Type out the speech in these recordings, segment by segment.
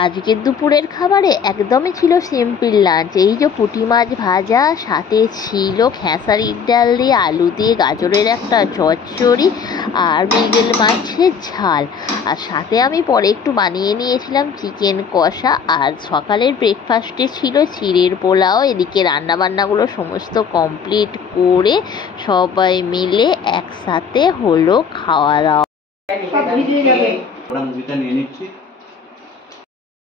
আজকের দুপুরের খাবারে একদমই ছিল সিম্পল লাঞ্চ। এই যে পুঁটি মাছ ভাজা, সাথে ছিল খেসারির ডাল দিয়ে আলু দিয়ে গাজরের একটা চচ্চড়ি, আর মৃগেল মাছের ঝাল। আর সাথে আমি পরে একটু বানিয়ে নিয়েছিলাম চিকেন কষা। আর সকালের ব্রেকফাস্টে ছিল চিড়ের পোলাও। এদিকে রান্নাবান্নাগুলো সমস্ত কমপ্লিট করে সবাই মিলে একসাথে হলো খাওয়া দাওয়া।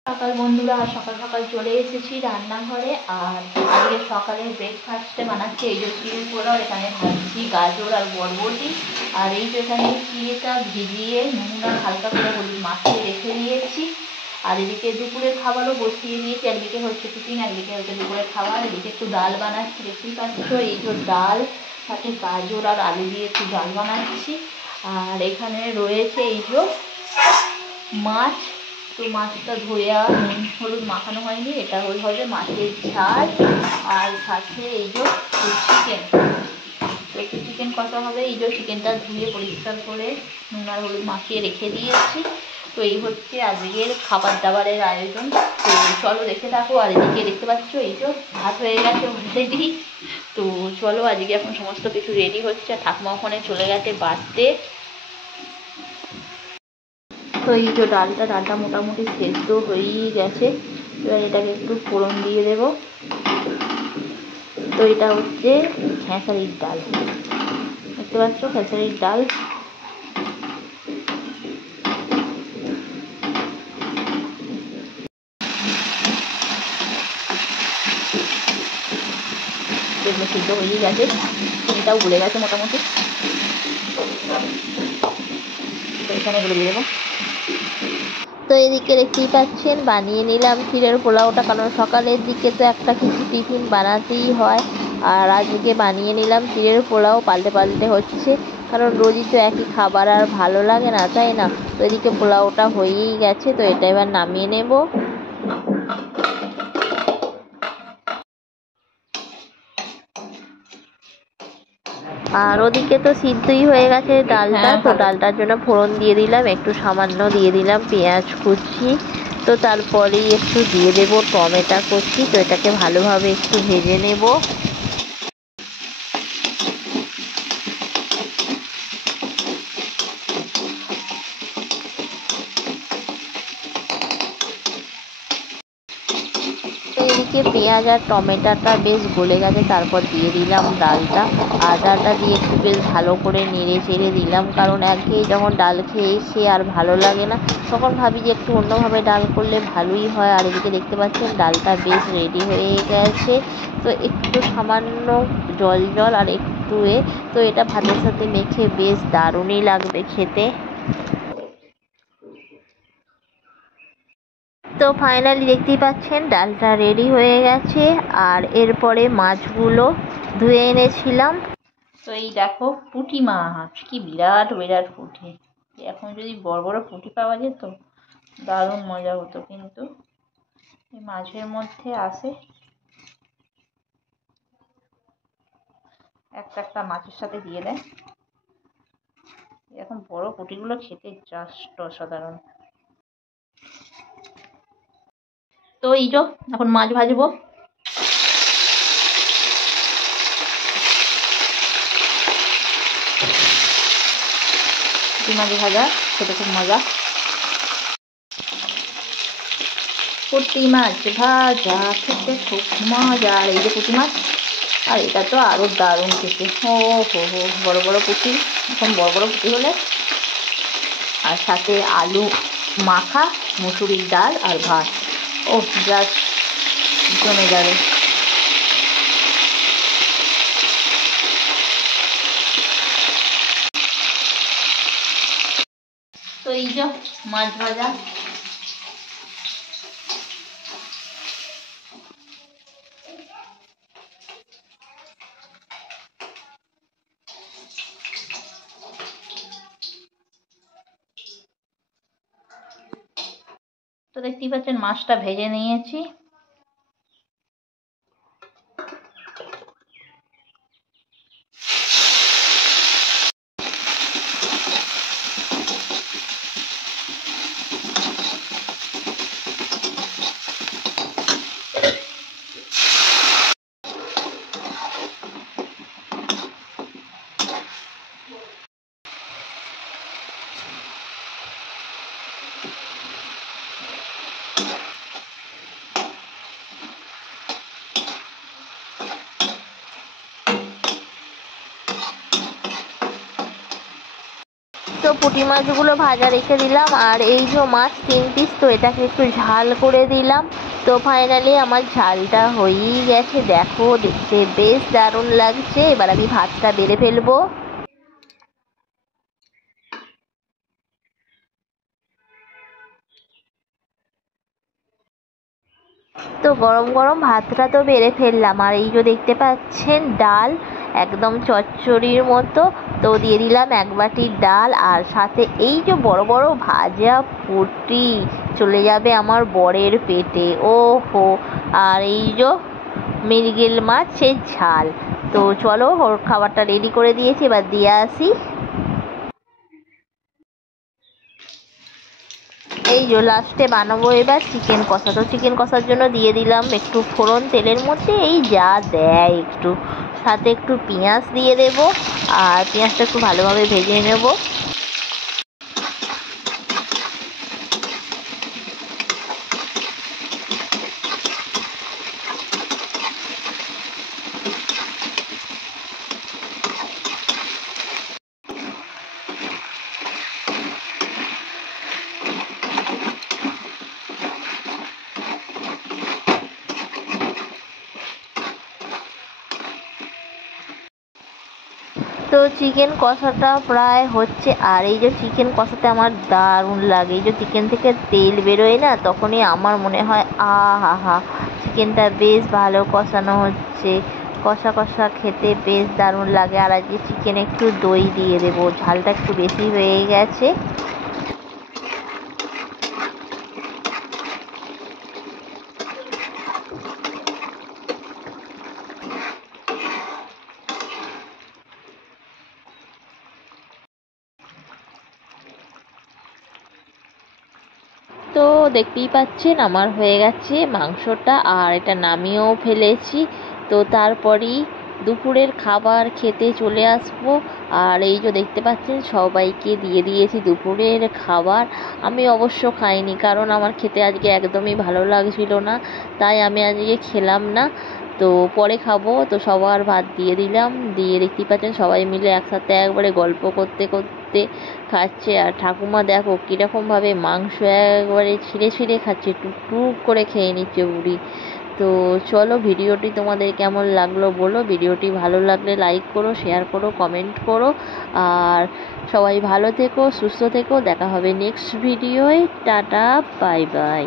সকাল বন্ধুরা, সকাল সকাল চলে এসেছি রান্নাঘরে। আর আজকে সকালের ব্রেকফাস্টে বানাচ্ছি এই যে চিড়ের পোলাও। এখানে ভাজছি গাজর আর বরবটি। আর এই যে এখানে চিড়েটা ভিজিয়ে নুন আর হালকা করে হলুদ মাখিয়ে রেখে দিয়েছি। আর এদিকে দুপুরের খাবারও বসিয়ে দিয়েছি। একদিকে হচ্ছে টিফিন, একদিকে হচ্ছে দুপুরের খাবার। এদিকে একটু ডাল বানাচ্ছি, দেখতেই পাচ্ছ। এই যে ডাল, সাথে গাজর আর আলু দিয়ে একটু ডাল বানাচ্ছি। আর এখানে রয়েছে এই যে মাছ। তো মাছটা ধুয়ে আর নুন হলুদ মাখানো হয়নি, এটা হবে মাছের ঝাল। আর সাথে এই যে চিকেন, একটু চিকেন কষা হবে। এই যে চিকেনটা ধুয়ে পরিষ্কার করে নুন আর হলুদ মাখিয়ে রেখে দিয়েছি। তো এই হচ্ছে আজকের খাবার দাবারের আয়োজন। তো চলো দেখতে থাকো। আর এদিকে দেখতে পাচ্ছ এই যে ভাত হয়ে গেছে অলরেডি। তো চলো, আজকে এখন সমস্ত কিছু রেডি হচ্ছে। ঠাকুমা ওখানে চলে গেছে বাড়তে। তো এই যে ডালটা মোটামুটি সেদ্ধ হয়েই গেছে। এবার এটাকে একটু ফোড়ন দিয়ে দেব। তো এটা হচ্ছে খেসারির ডাল, দেখতে পাচ্ছ খেসারির ডাল। এগুলো সিদ্ধ হয়েই গেছে, এটাও ভুলে গেছে মোটামুটি। তো এখানে এগুলো দিয়ে দেবো। তো এদিকে দেখতেই পাচ্ছেন বানিয়ে নিলাম চিড়ের পোলাওটা, কারণ সকালের দিকে তো একটা কিছু টিফিন বানাতেই হয়। আর আজকে বানিয়ে নিলাম চিড়ের পোলাও, পাল্টে পাল্টে হচ্ছে, কারণ রোজই তো একই খাবার আর ভালো লাগে না, তাই না? তো এদিকে পোলাওটা হয়েই গেছে। তো এটা এবার নামিয়ে নেব। আর ওদিকে তো সিদ্ধই হয়ে গেছে ডালটা। তো ডালটার জন্য ফোড়ন দিয়ে দিলাম, একটু সামান্য দিয়ে দিলাম পেঁয়াজ কুচি। তো তারপরেই একটু দিয়ে দেব টমেটো কুচি। তো এটাকে ভালোভাবে একটু ভেজে নেব। তো এদিকে পেঁয়াজ আর টমেটোটা বেশ গলে গেছে, তারপর দিয়ে দিলাম ডালটা। আর ডালটা দিয়ে একটু বেশ ভালো করে নেড়ে চেড়ে দিলাম, কারণ একঘেয়ে যখন ডাল খেয়ে সে আর ভালো লাগে না, তখন ভাবি যে একটু অন্যভাবে ডাল করলে ভালোই হয়। আর এদিকে দেখতে পাচ্ছেন ডালটা বেশ রেডি হয়ে গেছে। তো একটু সামান্য জল আর একটু তো এটা ভাতের সাথে মেখে বেশ দারুণই লাগবে খেতে। তো ফাইনালি দেখতেই পাচ্ছেন ডালটা রেডি হয়ে গেছে। আর এরপরে মাছগুলো ধুয়ে এনেছিলাম। তো এই দেখো পুঁটি মাছ, কি বিরাট বিরাট পুঁটি। এখন যদি বড় বড় পুঁটি পাওয়া যেত দারুণ মজা হতো, কিন্তু এই মাছের মধ্যে আসে একটা একটা মাছের সাথে দিয়ে দেয়। এখন বড় পুঁটিগুলো খেতে জাস্ট অসাধারণ। তো এই যে এখন মাছ ভাজবো। পুঁটি মাছ ভাজা খেতে খুব মজা। পুঁটি মাছ ভাজা খেতে খুব মজা। আর এই যে পুঁটি মাছ, আর এটা তো আরও দারুণ খেতে। ও হো, বড় বড় পুঁটি, এখন বড় বড় পুঁটি হলে। আর সাথে আলু মাখা, মুসুরির ডাল আর ভাত, ও জাস্ট জমে যাবে। তো এই যে মাছ ভাজা। তো দেখতেই পাচ্ছেন মাছটা ভেজে নিয়েছি। পুঁটি মাছগুলো ভাজা রেখে দিলাম, আর এই যে মাছ 3 পিস, তো এটাকে একটু ঝাল করে দিলাম। তো ফাইনালি আমার ঝালটা হয়েই গেছে, দেখো দেখতে বেশ দারুণ লাগছে। এবার আমি ভাতটা বেড়ে ফেলবো। তো গরম গরম ভাতটা তো বেড়ে ফেললাম, আর এই যে দেখতে পাচ্ছেন ডাল একদম চচ্চড়ির মতো। তো দিয়ে দিলাম 1 বাটি ডাল, আর সাথে এই যে বড় বড় ভাজা পুঁটি চলে যাবে আমার বরের পেটে। ও হো, আর এই যে মৃগেল মাছের ঝাল। তো চলো, ওর খাবারটা রেডি করে দিয়েছি, এবার দিয়ে আসি। এই যে লাস্টে বানাবো এবার চিকেন কষা। তো চিকেন কষার জন্য দিয়ে দিলাম একটু ফোড়ন তেলের মধ্যে, এই যা দেয় একটু, সাথে একটু পেঁয়াজ দিয়ে দেব, আর পেঁয়াজটা একটু ভালোভাবে ভেজে নেব। তো চিকেন কষাটা প্রায় হচ্ছে, আর এই যে চিকেন কষাতে আমার দারুণ লাগে। এই যে চিকেন থেকে তেল বেরোয় না, তখনই আমার মনে হয় আহা হা, চিকেনটা বেশ ভালো কষানো হচ্ছে। কষা কষা খেতে বেশ দারুণ লাগে। আর আজকে চিকেনে একটু দই দিয়ে দেবো, ঝালটা একটু বেশি হয়ে গেছে। তো দেখতেই পাচ্ছেন আমার হয়ে গেছে মাংসটা, আর এটা নামিয়েও ফেলেছি। তো তারপরেই দুপুরের খাবার খেতে চলে আসবো। আর এই যে দেখতে পাচ্ছেন সবাইকে দিয়ে দিয়েছি দুপুরের খাবার। আমি অবশ্য খাইনি, কারণ আমার খেতে আজকে একদমই ভালো লাগছিল না, তাই আমি আজকে খেলাম না। তো পরে খাবো। তো সবার ভাত দিয়ে দিলাম, দিয়ে দেখতেই পাচ্ছেন সবাই মিলে একসাথে একবারে গল্প করতে করতে খাচ্ছে। আর ঠাকুমা দেখো কীরকমভাবে মাংস একবারে ছিঁড়ে ছিঁড়ে খাচ্ছে, টুকটুক করে খেয়ে নিচ্ছে বুড়ি। তো চলো, ভিডিওটি তোমাদের কেমন লাগলো বলো। ভিডিওটি ভালো লাগলে লাইক করো, শেয়ার করো, কমেন্ট করো। আর সবাই ভালো থেকো, সুস্থ থেকো। দেখা হবে নেক্সট ভিডিওয়। Tata, bye by.